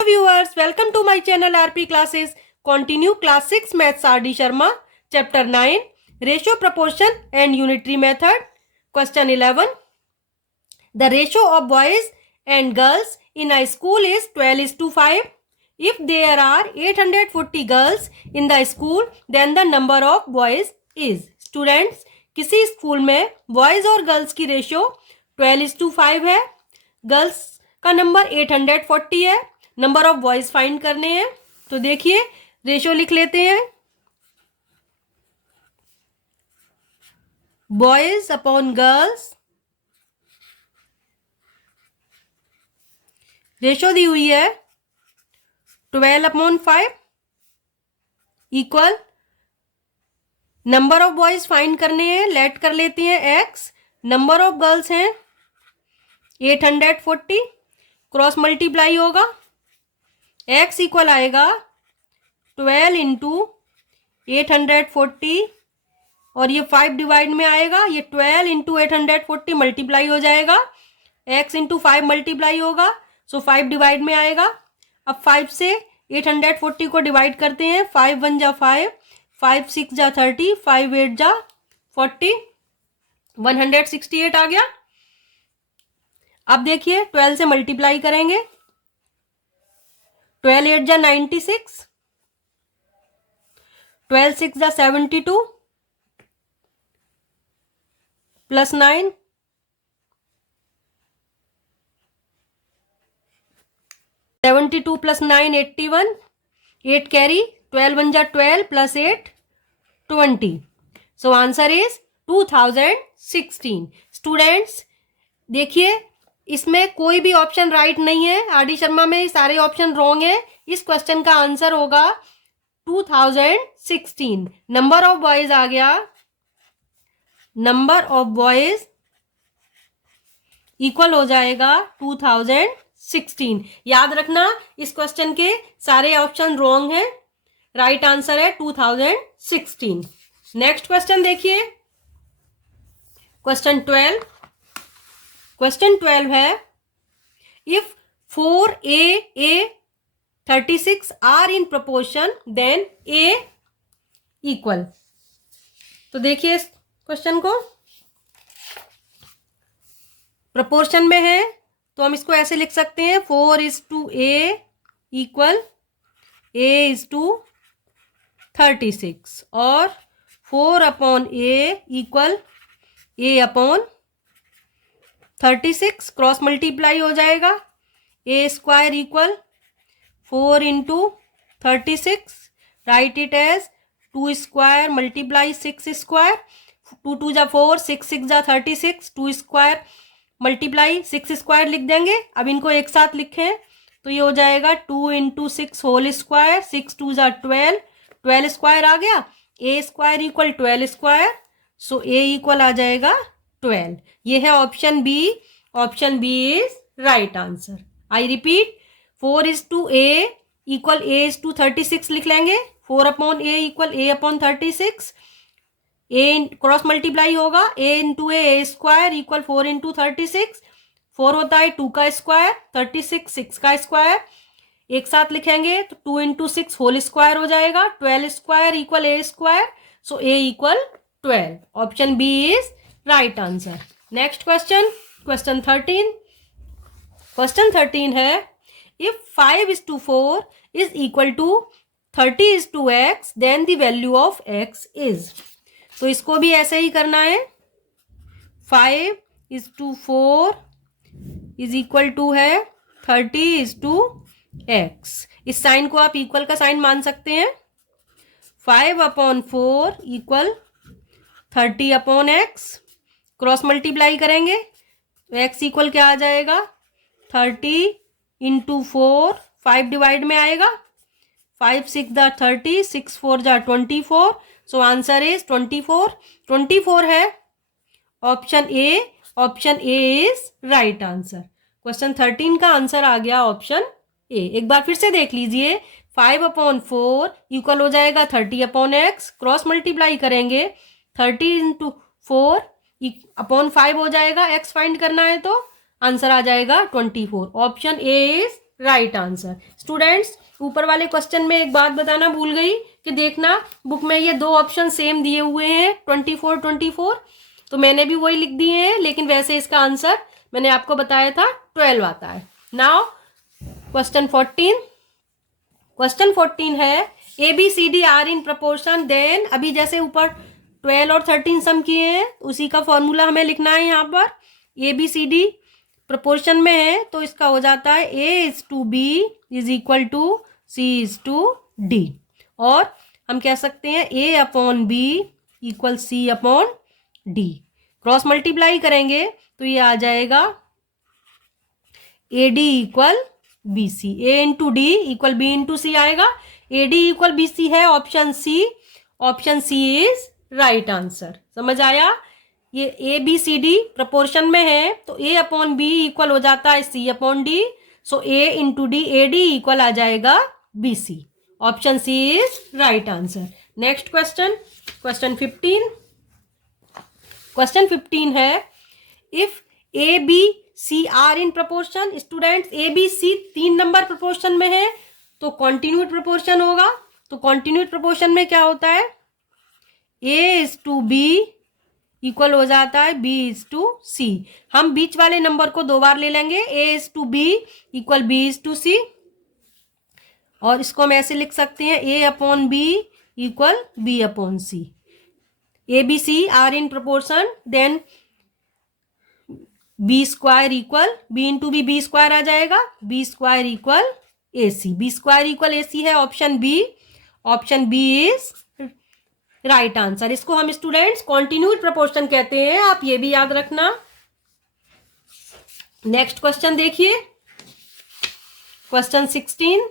Viewers, welcome to my channel RP Classes. Continue class 6 Maths RD Sharma, chapter 9, Ratio, Proportion and Unitary Method. Question 11. The ratio of boys and girls in a school is 12:5. If there are 840 girls in the school, then the number of boys is. Students, किसी school में boys और girls की ratio 12:5 है, girls का number 840 है, number of boys find करने हैं। तो देखिए रेशियो लिख लेते हैं, बॉयज अपॉन गर्ल्स। रेशियो दी हुई है 12/5 equal number of boys find करने हैं, लेट कर लेते हैं x, नंबर ऑफ गर्ल्स हैं 840, क्रॉस मल्टीप्लाई होगा, x इक्वल आएगा 12 इंटू 840 और ये 5 डिवाइड में आएगा, ये 12 इंटू 840 मल्टीप्लाई हो जाएगा, x इंटू 5 मल्टीप्लाई होगा, सो 5 डिवाइड में आएगा। अब 5 से 840 को डिवाइड करते हैं, 5 1 जा 5, 5 6 जा 30, 5 8 जा 40, 168 आ गया। अब देखिए 12 से मल्टीप्लाई करेंगे, 12 8 जा 96, 12 6 जा 72 प्लस 9, 72 प्लस 9 81, 8 कैरी, 12 1 जा 12 plus 8 20। So answer is 2016। Students देखिए इसमें कोई भी ऑप्शन राइट नहीं है, आर डी शर्मा में सारे ऑप्शन रॉन्ग है। इस क्वेश्चन का आंसर होगा 2016। नंबर ऑफ बॉयज आ गया, नंबर ऑफ बॉयज इक्वल हो जाएगा 2016। याद रखना इस क्वेश्चन के सारे ऑप्शन रॉन्ग है, राइट आंसर है 2016। नेक्स्ट क्वेश्चन देखिए, क्वेश्चन 12। क्वेश्चन 12 है if 4a 36 are in proportion then a equal. तो देखिए इस क्वेश्चन को, प्रोपोर्शन में है तो हम इसको ऐसे लिख सकते हैं 4:a इक्वल a:36 और 4/a equal a/36, cross multiply हो जाएगा, a² equal 4 into 36, write it as 2² multiply 6², 2 2 जा 4, 6 6 जा 36, 2² मल्टीप्लाई 6² लिख देंगे। अब इनको एक साथ लिखें तो ये हो जाएगा 2 इंटू 6 होल स्क्वायर, 6 2 जा 12, 12² आ गया, a² equal 12², so a equal आ जाएगा 12। ये है option B. Option B is right answer. I repeat, 4:a equal a:36 लिख लेंगे, 4/a equal a/36, a cross multiply होगा, a into a² equal 4 into 36, 4 होता है 2 का स्क्वायर, 36 6 का स्क्वायर, एक साथ लिखेंगे तो 2 इंटू 6 होल स्क्वायर हो जाएगा, 12² equal a², so a equal 12। Option B is right answer. Next question, question 13। Question 13 है if 5:4 is equal to 30:x then the value of x is. तो इसको भी ऐसे ही करना है, 5:4 इज इक्वल टू है 30:x। इस साइन को आप इक्वल का साइन मान सकते हैं, 5/4 इक्वल 30/x, क्रॉस मल्टीप्लाई करेंगे तो x इक्वल क्या आ जाएगा 30 इंटू 4, 5 डिवाइड में आएगा, 5 6 जा 30, 6 4 जा 24, सो आंसर इज 24। 24 है option A. Option A is right answer. Question 13 का आंसर आ गया ऑप्शन ए। एक बार फिर से देख लीजिए, 5/4 इक्वल हो जाएगा 30/x, क्रॉस मल्टीप्लाई करेंगे 30 इंटू 4/5 हो जाएगा, x फाइंड करना है तो आंसर आ जाएगा 24। Option A is right answer. Students, ऊपर वाले क्वेश्चन में एक बात बताना भूल गई कि देखना बुक में ये दो ऑप्शन सेम दिए हुए हैं 24 24, तो मैंने भी वही लिख दिए हैं, लेकिन वैसे इसका आंसर मैंने आपको बताया था 12 आता है। Now question 14। क्वेश्चन 14 है A B C D are in proportion then, अभी जैसे ऊपर 12 और 13 सम किए हैं उसी का फॉर्मूला हमें लिखना है। यहाँ पर A B C D proportion में है तो इसका हो जाता है A is to B is equal to C is to D, और हम कह सकते हैं A upon B equal C upon D. Cross multiply करेंगे तो ये आ जाएगा A D equal B C, A into D equal B into C आएगा। A D equal B C है option C, option C is right answer. समझ आया? ये A B C D proportion में है तो ए अपॉन बी इक्वल हो जाता है C upon D, so A into D A D equal आ जाएगा B C. Option C is right answer. Next question, question 15। Question 15 है if A B C are in proportion, students A B C 3 number proportion में है तो continued proportion होगा। तो continued proportion में क्या होता है, A is to B equal हो जाता है बी इज टू सी। हम बीच वाले नंबर को 2 बार ले लेंगे, A is to B equal B is to C, और इसको हम ऐसे लिख सकते हैं A upon B equal B upon C. A B C are in proportion then B square equal B into B square आ जाएगा, B square equal A C, B square equal A C है option B. Option B is right answer. इसको हम students continued proportion कहते हैं, आप ये भी याद रखना। नेक्स्ट क्वेश्चन देखिए, क्वेश्चन 16।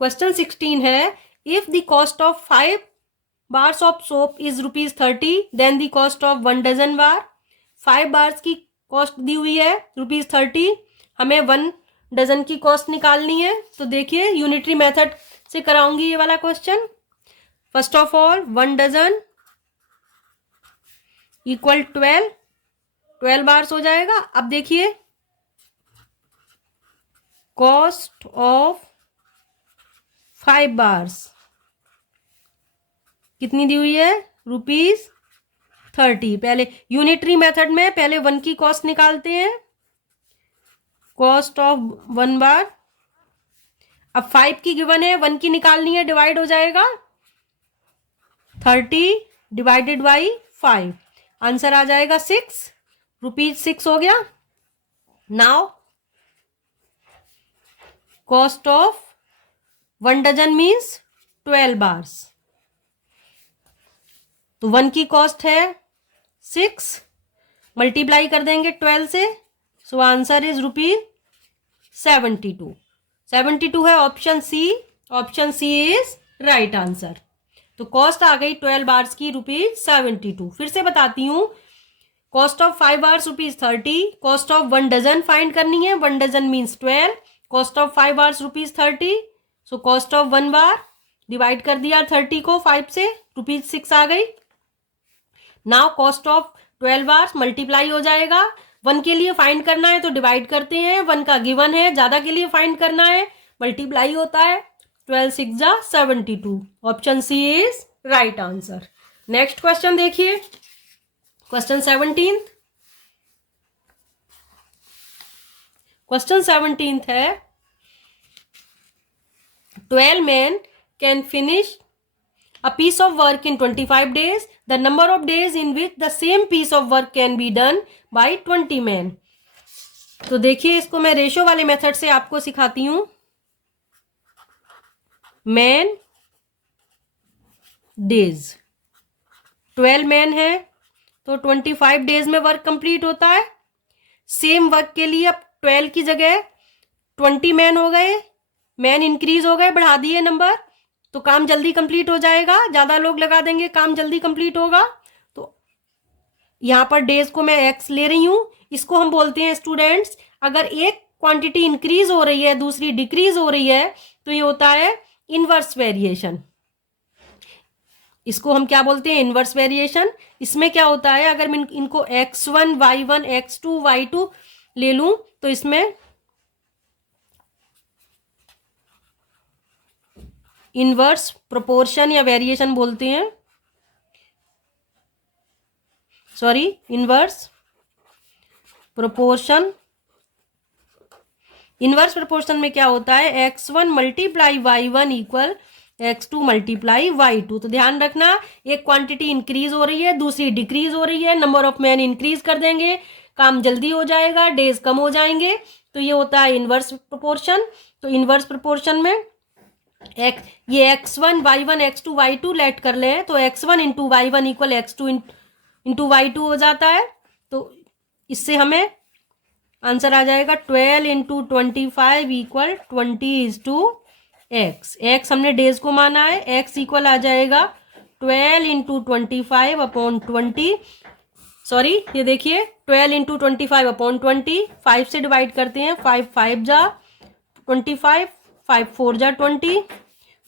क्वेश्चन 16 है if the cost of 5 bars of soap is ₹30 then the cost of 1 dozen bar। 5 bars की कॉस्ट दी हुई है ₹30, हमें 1 डजन की कॉस्ट निकालनी है। तो देखिए यूनिटरी मेथड से कराऊंगी ये वाला question. First of all 1 dozen equal 12 bars हो जाएगा। अब देखिए कॉस्ट ऑफ 5 बार्स कितनी दी हुई है, ₹30। पहले यूनिटरी मेथड में पहले 1 की कॉस्ट निकालते हैं, कॉस्ट ऑफ 1 बार। अब 5 की गिवन है, 1 की निकालनी है, डिवाइड हो जाएगा 30 डिवाइडेड बाई 5, आंसर आ जाएगा 6 ₹6 हो गया। Now cost of 1 dozen means 12 bars, तो 1 की कॉस्ट है 6, मल्टीप्लाई कर देंगे 12 से, सो आंसर इज ₹72। 72 है option C, option C is right answer. तो कॉस्ट आ गई 12 बार्स की ₹72। फिर से बताती हूँ, cost of 5 bars ₹30, cost of 1 dozen find करनी है, 1 dozen means 12, cost of 5 bars ₹30, so cost of 1 bar divide कर दिया 30 को 5 से, ₹6 आ गई। Now cost of 12 bars multiply हो जाएगा, 1 के लिए फाइंड करना है तो डिवाइड करते हैं, 1 का गिवन है, ज्यादा के लिए फाइंड करना है मल्टीप्लाई होता है, 12 6 जा 72। Option C is right answer. Next question देखिए, क्वेश्चन 17। क्वेश्चन 17 है 12 men can finish a piece of work in 25 days. The number of days in which the same piece of work can be done by 20 men। तो देखिए इसको मैं ratio वाले method से आपको सिखाती हूं। मैन डेज, 12 मैन है तो 25 डेज में वर्क कंप्लीट होता है। सेम वर्क के लिए अब 12 की जगह 20 मैन हो गए, मैन इंक्रीज हो गए, बढ़ा दिए नंबर, तो काम जल्दी कंप्लीट हो जाएगा, ज्यादा लोग लगा देंगे काम जल्दी कंप्लीट होगा। तो यहां पर डेज को मैं एक्स ले रही हूं, इसको हम बोलते हैं स्टूडेंट्स, अगर एक क्वांटिटी इंक्रीज हो रही है दूसरी डिक्रीज हो रही है तो ये होता है इनवर्स वेरिएशन। इसको हम क्या बोलते हैं, इनवर्स वेरिएशन। इसमें क्या होता है, अगर मैं इनको x1 y1 x2 y2 ले लूं तो इसमें इनवर्स प्रोपोर्शन या वेरिएशन बोलते हैं, sorry inverse proportion. Inverse proportion में क्या होता है, x1 multiply y1 equal x2 multiply y2। तो ध्यान रखना, एक क्वांटिटी इंक्रीज हो रही है, दूसरी डिक्रीज हो रही है। नंबर ऑफ मैन इंक्रीज कर देंगे, काम जल्दी हो जाएगा, डेज कम हो जाएंगे। तो ये होता है इनवर्स प्रोपोर्शन। तो इनवर्स प्रोपोर्शन में ये x1 y1 x2 y2 late कर लें तो x1 into y1 equal x2 into y2 हो जाता है। तो इससे हमें आंसर आ जाएगा 12 इंटू 25 इक्वल 20:x। x हमने डेज को माना है, x इक्वल आ जाएगा 12 इंटू 25 अपॉन 20। सॉरी ये देखिए 12 इंटू 25 अपॉन 20, 5 से डिवाइड करते हैं, 5 5 जा 25, 5 4 जा 20,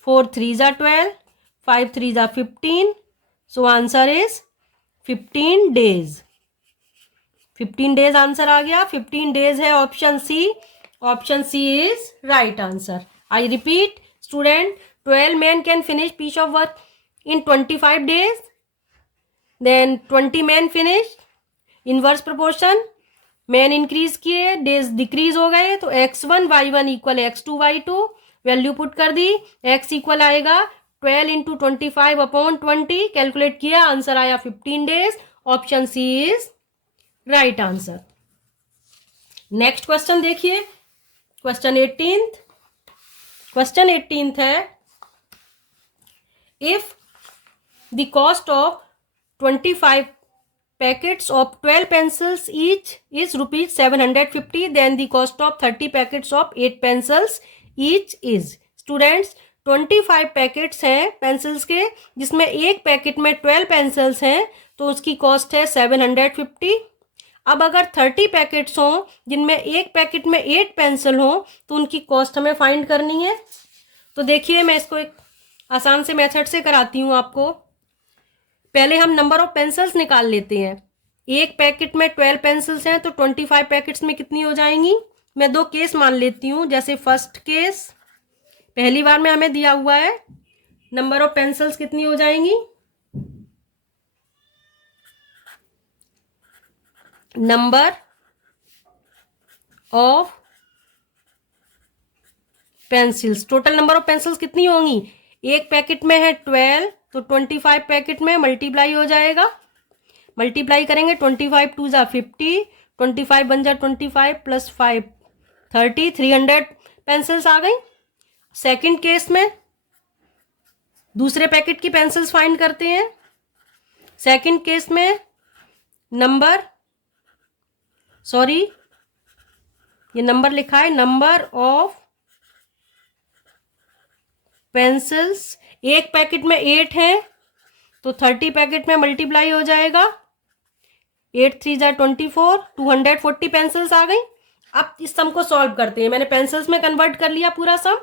4 3 जा 12, 5 3 जा 15। So answer is 15 days. 15 days answer आ गया। 15 डेज है option C. Option C is right answer. I repeat student, 12 men can finish piece of work in 25 days, then 20 men finish. Inverse proportion, man increase किए, days decrease हो गए, तो x1 y1 equal x2 y2 value put कर दी। x equal आएगा 12 into 25 upon 20, calculate किया, answer आया 15 days. Option C is right answer. Next question देखिए, question 18th। Question 18th है, if the cost of 25 packets of 12 pencils each is ₹750, then the cost of 30 packets of 8 pencils each is. Students 25 packets हैं pencils के, जिसमें एक packet में 12 pencils हैं, तो उसकी कॉस्ट है 750। अब अगर 30 पैकेट्स हों जिनमें एक पैकेट में 8 पेंसिल हों, तो उनकी कॉस्ट हमें फाइंड करनी है। तो देखिए मैं इसको एक आसान से मेथड से कराती हूँ आपको। पहले हम नंबर ऑफ पेंसिल्स निकाल लेते हैं। एक पैकेट में 12 पेंसिल्स हैं, तो 25 पैकेट्स में कितनी हो जाएंगी। मैं 2 केस मान लेती हूँ। जैसे फर्स्ट केस, पहली बार में हमें दिया हुआ है नंबर ऑफ पेंसिल्स कितनी हो जाएंगी, number of pencils, total number of pencils कितनी होंगी। एक पैकेट में है 12, तो 25 पैकेट में मल्टीप्लाई हो जाएगा। मल्टीप्लाई करेंगे, 25 2 जा 50, 25 बन जा 25 प्लस 5 30, 300 पेंसिल्स आ गई। सेकंड केस में दूसरे पैकेट की पेंसिल्स फाइंड करते हैं। सेकंड केस में नंबर, सॉरी ये नंबर लिखा है, नंबर ऑफ पेंसिल्स, एक पैकेट में 8 है, तो 30 पैकेट में मल्टीप्लाई हो जाएगा। 8 3 जा 24, 240 पेंसिल्स आ गई। अब इस सम को सॉल्व करते हैं। मैंने पेंसिल्स में कन्वर्ट कर लिया पूरा सम,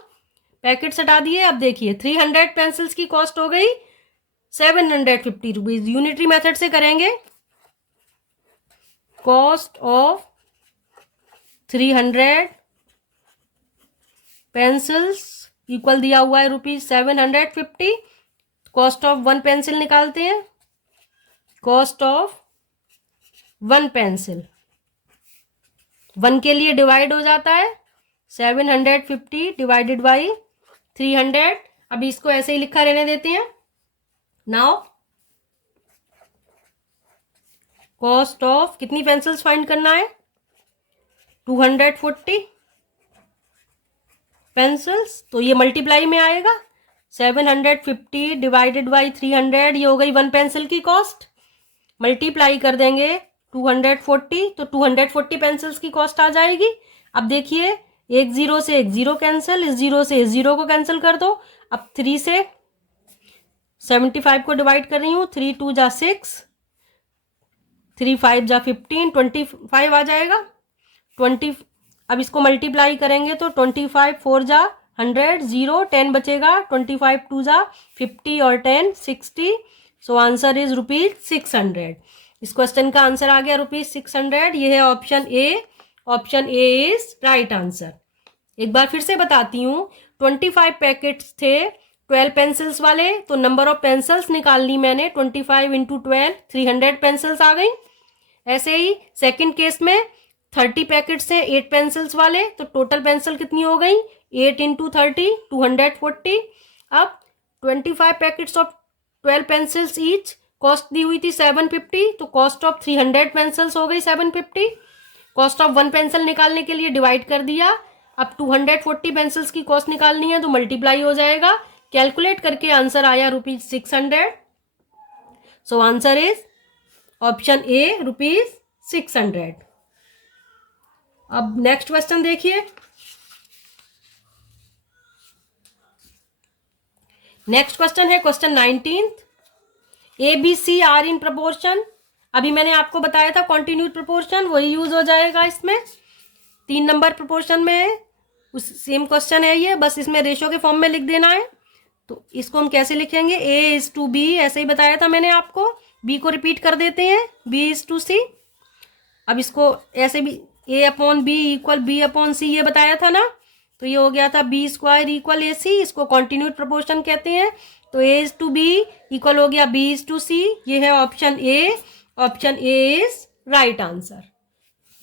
पैकेट्स हटा दिए। अब देखिए 300 पेंसिल्स की कॉस्ट हो गई 750 रुपीज। यूनिटरी मेथड से करेंगे। कॉस्ट ऑफ 300 पेंसिल्स इक्वल दिया हुआ है ₹750। कॉस्ट ऑफ 1 पेंसिल निकालते हैं। कॉस्ट ऑफ 1 पेंसिल 1 के लिए डिवाइड हो जाता है, 750 डिवाइडेड बाई 300। अभी इसको ऐसे ही लिखा रहने देते हैं। नाउ कॉस्ट ऑफ कितनी पेंसिल्स फाइंड करना है, 240 पेंसिल्स, तो ये मल्टीप्लाई में आएगा। 750 डिवाइडेड बाई 300, ये हो गई 1 पेंसिल की कॉस्ट। मल्टीप्लाई कर देंगे 240, तो 240 पेंसिल्स की कॉस्ट आ जाएगी। अब देखिए एक जीरो से एक जीरो कैंसिल, इस जीरो से इस जीरो को कैंसिल कर दो। अब 3 से 75 को डिवाइड कर रही हूँ, 3 2 जा 6, 3 5 जा 15, 25 आ जाएगा। 20, अब इसको मल्टीप्लाई करेंगे तो 25 4 जा 100, 0 10 बचेगा, 25 2 जा 50 और 10 60। सो आंसर इज ₹600। इस क्वेश्चन का आंसर आ गया ₹600। ये है option A. Option A is right answer. एक बार फिर से बताती हूँ, 25 पैकेट्स थे 12 पेंसिल्स वाले, तो नंबर ऑफ पेंसिल्स निकाल ली मैंने, 25 इंटू 12 300 पेंसिल्स आ गई। ऐसे ही सेकंड केस में 30 पैकेट्स हैं 8 पेंसिल्स वाले, तो टोटल पेंसिल कितनी हो गई, 8 इंटू 30 240। अब 25 packets of 12 pencils each, cost दी हुई थी 750, तो कॉस्ट ऑफ 300 पेंसिल्स हो गई 750। कॉस्ट ऑफ 1 पेंसिल निकालने के लिए डिवाइड कर दिया। अब 240 पेंसिल्स की कॉस्ट निकालनी है तो मल्टीप्लाई हो जाएगा। कैलकुलेट करके आंसर आया ₹600। So answer is option A ₹600। अब नेक्स्ट क्वेश्चन देखिए। नेक्स्ट क्वेश्चन है question 19। A B C are in proportion. अभी मैंने आपको बताया था कॉन्टिन्यूड प्रपोर्शन, वही यूज हो जाएगा इसमें। 3 नंबर प्रपोर्शन में है, उस सेम क्वेश्चन है ये, बस इसमें रेशो के फॉर्म में लिख देना है। तो इसको हम कैसे लिखेंगे, ए इज टू बी, ऐसे ही बताया था मैंने आपको। बी को रिपीट कर देते हैं, बी इज टू सी। अब इसको ऐसे भी A upon B equal B upon C, ये बताया था ना, तो ये हो गया था B square equal A C. इसको कॉन्टिन्यूड प्रपोर्शन कहते हैं। तो A is to B equal हो गया बी इज टू सी। ये है option A. Option A is right answer.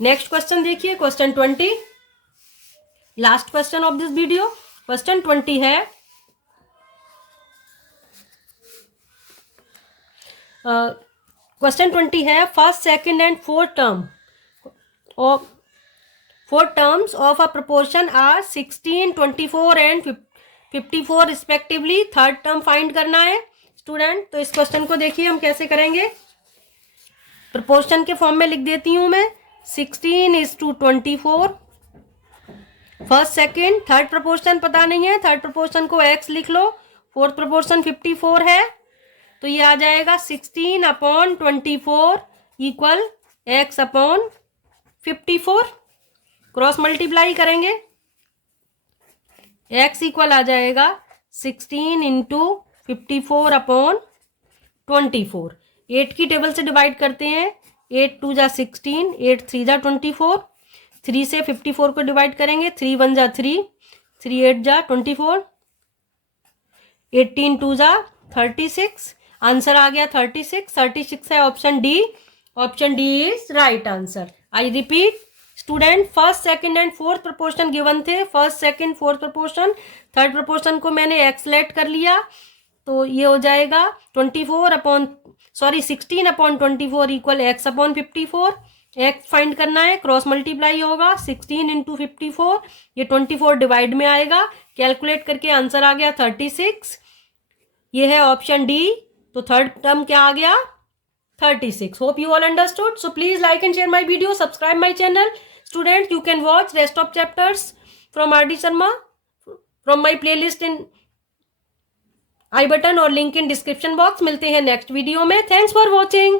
Next question देखिए, question 20, last question of this video. Question 20 है, क्वेश्चन 20 है, first second and fourth terms of a proportion are 16, 24 and 54 respectively. Third term find करना है student. तो इस question को देखिए हम कैसे करेंगे। प्रपोर्शन के फॉर्म में लिख देती हूं मैं, 16 is to 24, first second. Third proportion पता नहीं है, थर्ड प्रपोर्शन को x लिख लो। फोर्थ प्रपोर्शन 54 है, तो ये आ जाएगा 16 upon 24 equal x upon 54। Cross multiply करेंगे, x इक्वल आ जाएगा 16 इंटू 54 अपॉन 24। 8 की टेबल से डिवाइड करते हैं, 8 2 जा 16, 8 3 जा 24। 3 से 54 को डिवाइड करेंगे, 3 1 जा 3, 3 8 जा 24, 18 2 जा 36। आंसर आ गया 36। 36 है option D. Option D is right answer. I repeat student, first second and fourth proportion given थे, first second fourth proportion. Third proportion को मैंने एक्सलेट कर लिया, तो ये हो जाएगा 16 upon 24 equal x upon 54। x find करना है, क्रॉस मल्टीप्लाई होगा, 16 इंटू 54, ये 24 डिवाइड में आएगा। कैलकुलेट करके आंसर आ गया 36। ये है ऑप्शन डी। तो थर्ड टर्म क्या आ गया, 36। Hope you all understood. So please like and share my video, subscribe my channel. Student, you can watch rest of chapters from R.D. Sharma from my playlist in I button और link in description box. मिलते हैं next video में. Thanks for watching.